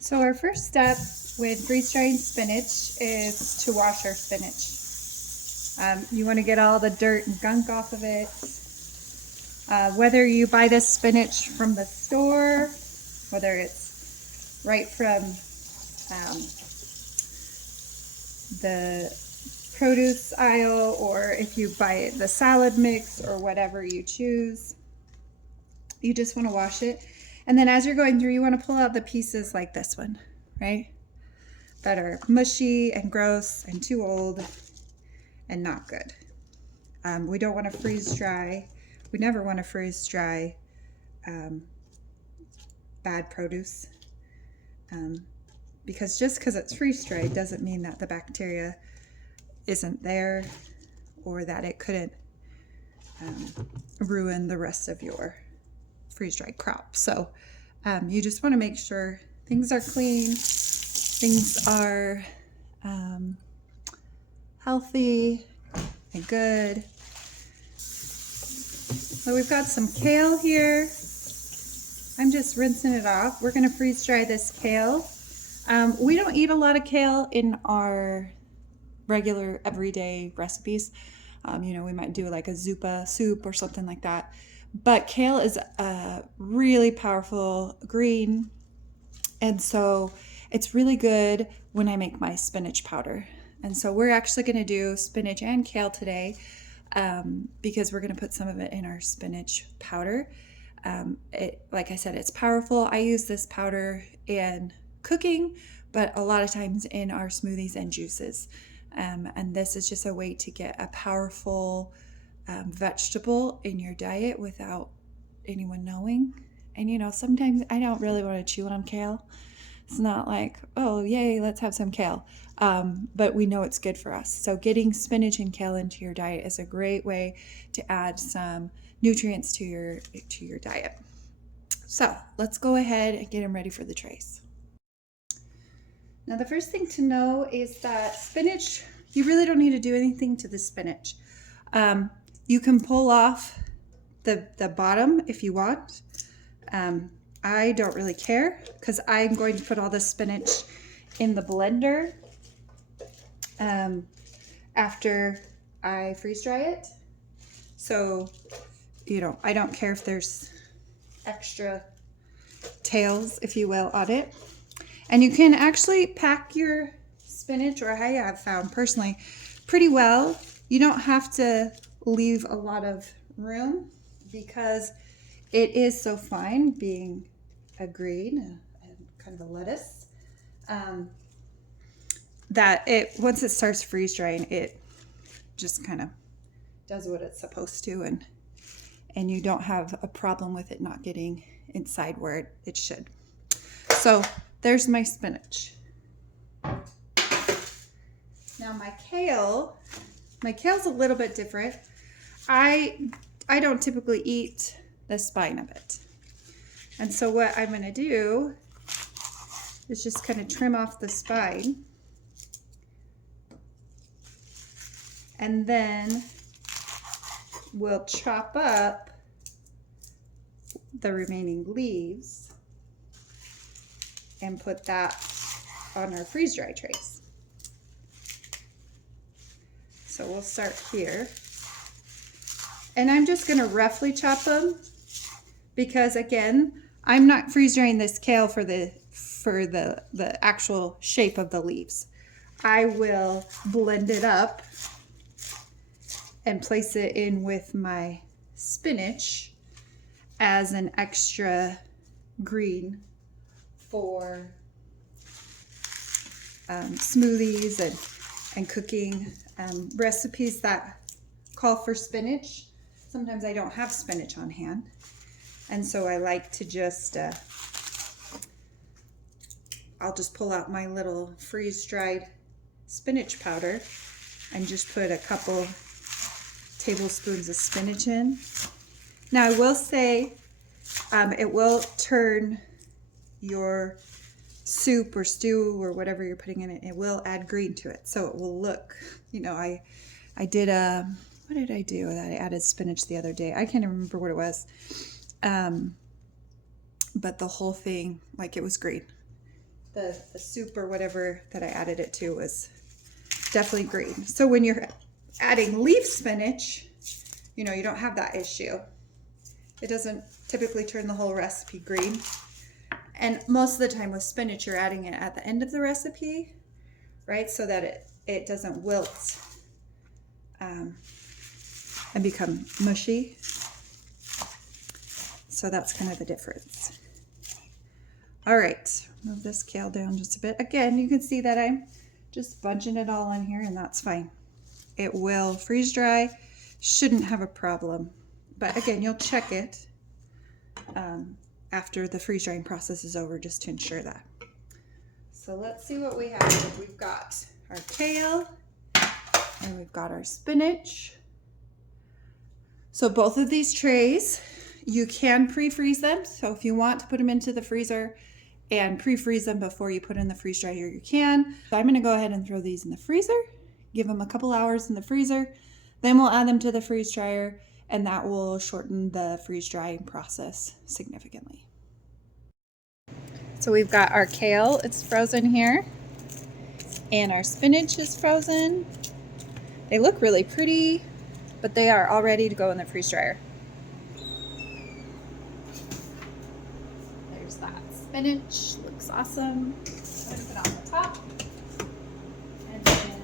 So our first step with freeze-drying spinach is to wash our spinach. You want to get all the dirt and gunk off of it. Whether you buy this spinach from the store, whether it's right from the produce aisle, or if you buy the salad mix or whatever you choose, you just want to wash it. And then as you're going through, you want to pull out the pieces like this one, right? That are mushy and gross and too old and not good. We don't want to freeze dry. We never want to freeze dry bad produce. Because just because it's freeze dried doesn't mean that the bacteria isn't there or that it couldn't ruin the rest of your freeze-dried crop. So you just want to make sure things are clean, things are healthy and good. So we've got some kale here. I'm just rinsing it off. We're going to freeze dry this kale. We don't eat a lot of kale in our regular everyday recipes. We might do like a zuppa soup or something like that. But kale is a really powerful green, and so it's really good when I make my spinach powder. And so we're actually going to do spinach and kale today because we're going to put some of it in our spinach powder. Like I said, it's powerful. I use this powder in cooking, but a lot of times in our smoothies and juices. And this is just a way to get a powerful vegetable in your diet without anyone knowing. And sometimes I don't really want to chew on kale. It's not like, oh yay, let's have some kale, but we know it's good for us. So getting spinach and kale into your diet is a great way to add some nutrients to your diet. So let's go ahead and get them ready for the trays. Now the first thing to know is that spinach, you really don't need to do anything to the spinach. You can pull off the bottom if you want. I don't really care because I'm going to put all the spinach in the blender after I freeze dry it. So, I don't care if there's extra tails, if you will, on it. And you can actually pack your spinach, or I have found personally, pretty well. You don't have to leave a lot of room because it is so fine, being a green and kind of a lettuce, that once it starts freeze drying, it just kind of does what it's supposed to, and you don't have a problem with it not getting inside where it should. So there's my spinach. Now my kale's a little bit different. I don't typically eat the spine of it. And so what I'm going to do is just kind of trim off the spine. And then we'll chop up the remaining leaves and put that on our freeze dry trays. So we'll start here. And I'm just going to roughly chop them because, again, I'm not freeze drying this kale for the actual shape of the leaves. I will blend it up and place it in with my spinach as an extra green for smoothies and cooking recipes that call for spinach. Sometimes I don't have spinach on hand, and so I like to just I'll just pull out my little freeze-dried spinach powder and just put a couple tablespoons of spinach in. Now I will say it will turn your soup or stew or whatever you're putting in it, it will add green to it, so it will look, I did what did I do that I added spinach the other day? I can't remember what it was, but the whole thing, like, it was green. the soup or whatever that I added it to was definitely green. So when you're adding leaf spinach, you know, you don't have that issue. It doesn't typically turn the whole recipe green. And most of the time with spinach, you're adding it at the end of the recipe, right? So that it doesn't wilt and become mushy. So that's kind of the difference. All right, move this kale down just a bit. Again, you can see that I'm just bunching it all on here, and that's fine. It will freeze dry, shouldn't have a problem. But again, you'll check it after the freeze drying process is over just to ensure that. So let's see what we have. We've got our kale and we've got our spinach. So both of these trays, you can pre-freeze them. So if you want to put them into the freezer and pre-freeze them before you put in the freeze dryer, you can. So I'm gonna go ahead and throw these in the freezer, give them a couple hours in the freezer, then we'll add them to the freeze dryer, and that will shorten the freeze drying process significantly. So we've got our kale, it's frozen here, and our spinach is frozen. They look really pretty, but they are all ready to go in the freeze dryer. There's that spinach, looks awesome. I'm gonna put it on the top. And then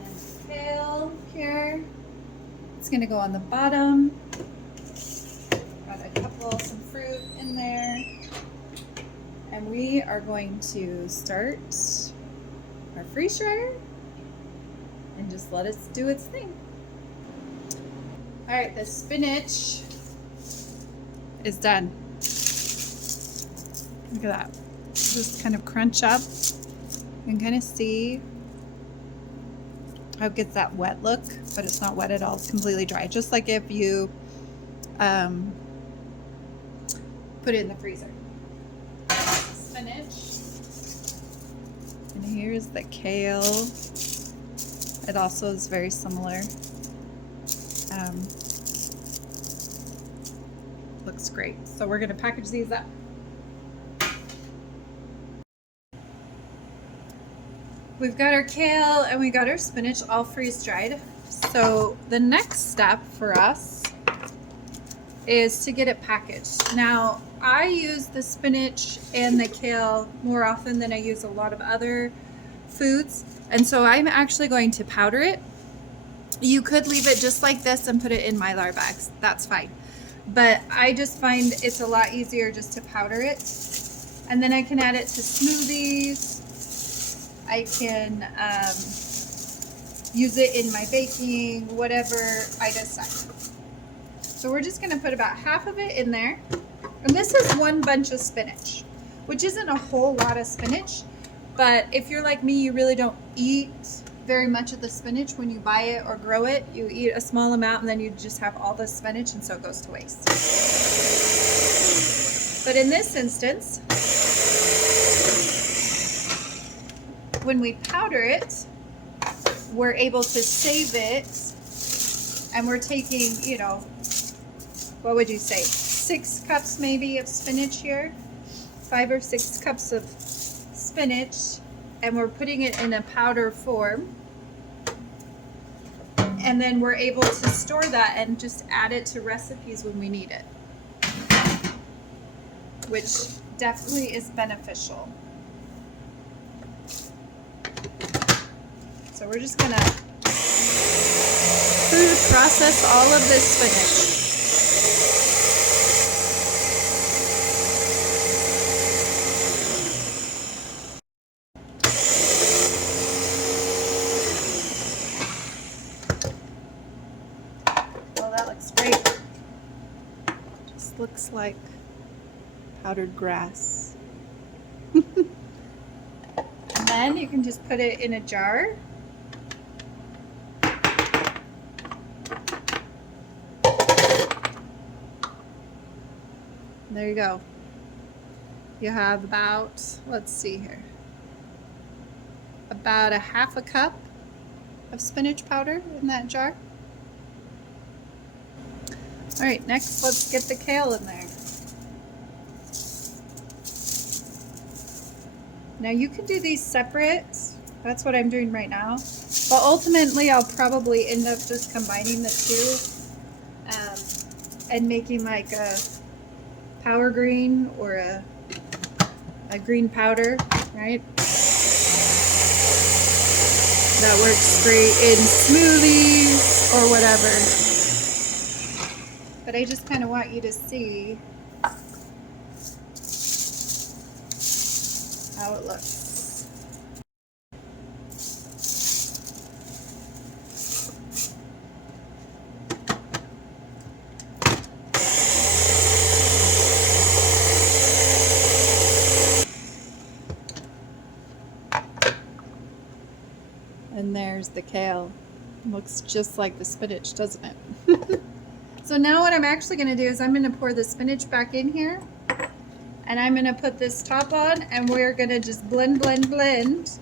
kale here, it's gonna go on the bottom. Got some fruit in there. And we are going to start our freeze dryer and just let it do its thing. All right, the spinach is done. Look at that. Just kind of crunch up. You can kind of see how it gets that wet look, but it's not wet at all. It's completely dry. Just like if you put it in the freezer. Spinach. And here's the kale. It also is very similar. Looks great. So we're gonna package these up. We've got our kale and we got our spinach all freeze dried. So the next step for us is to get it packaged. Now, I use the spinach and the kale more often than I use a lot of other foods. And so I'm actually going to powder it. You could leave it just like this and put it in Mylar bags. That's fine. But I just find it's a lot easier just to powder it. And then I can add it to smoothies. I can use it in my baking, whatever I decide. So we're just gonna put about half of it in there. And this is one bunch of spinach, which isn't a whole lot of spinach, but if you're like me, you really don't eat very much of the spinach when you buy it or grow it. You eat a small amount and then you just have all the spinach, and so it goes to waste. But in this instance, when we powder it, we're able to save it, and we're taking, you know, what would you say, 6 cups maybe of spinach here, 5 or 6 cups of spinach, and we're putting it in a powder form, and then we're able to store that and just add it to recipes when we need it, which definitely is beneficial. So we're just gonna food process all of this spinach. Well, that looks great. Just looks like powdered grass. And then you can just put it in a jar. There you go. You have about, let's see here, about a half a cup of spinach powder in that jar. All right, next let's get the kale in there. Now you can do these separate. That's what I'm doing right now. But ultimately I'll probably end up just combining the two and making like a power green or a green powder, right? That works great in smoothies or whatever. But I just kind of want you to see how it looks. And there's the kale. Looks just like the spinach, doesn't it? So now what I'm actually going to do is I'm going to pour the spinach back in here. And I'm going to put this top on and we're going to just blend, blend, blend.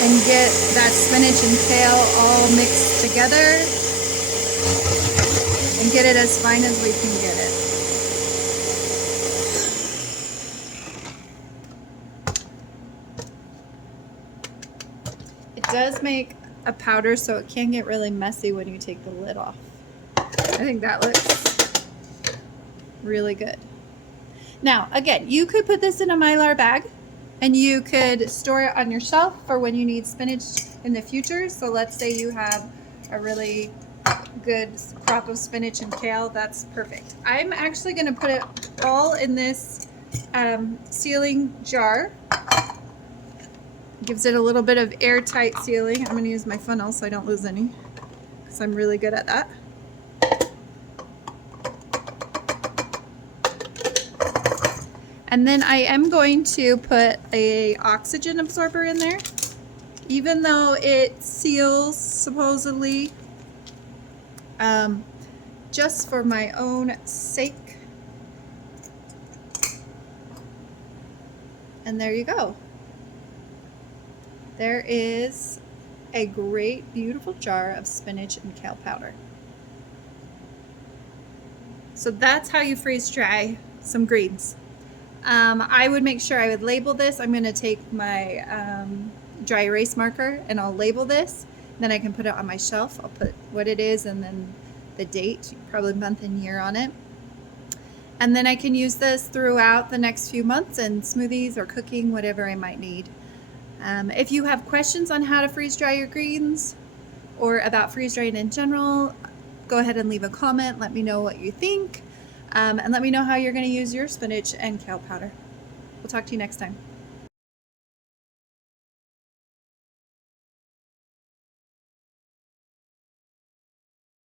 And get that spinach and kale all mixed together. And get it as fine as we can get it. It does make a powder, so it can get really messy when you take the lid off. I think that looks really good. Now, again, you could put this in a Mylar bag and you could store it on your shelf for when you need spinach in the future. So let's say you have a really good crop of spinach and kale, that's perfect. I'm actually going to put it all in this sealing jar. Gives it a little bit of airtight sealing. I'm going to use my funnel so I don't lose any, because I'm really good at that. And then I am going to put a oxygen absorber in there. Even though it seals supposedly, just for my own sake. And there you go. There is a great, beautiful jar of spinach and kale powder. So that's how you freeze dry some greens. I would make sure I would label this. I'm going to take my dry erase marker and I'll label this. Then I can put it on my shelf. I'll put what it is and then the date, probably month and year on it. And then I can use this throughout the next few months in smoothies or cooking, whatever I might need. If you have questions on how to freeze dry your greens or about freeze drying in general, go ahead and leave a comment. Let me know what you think. And let me know how you're going to use your spinach and kale powder. We'll talk to you next time.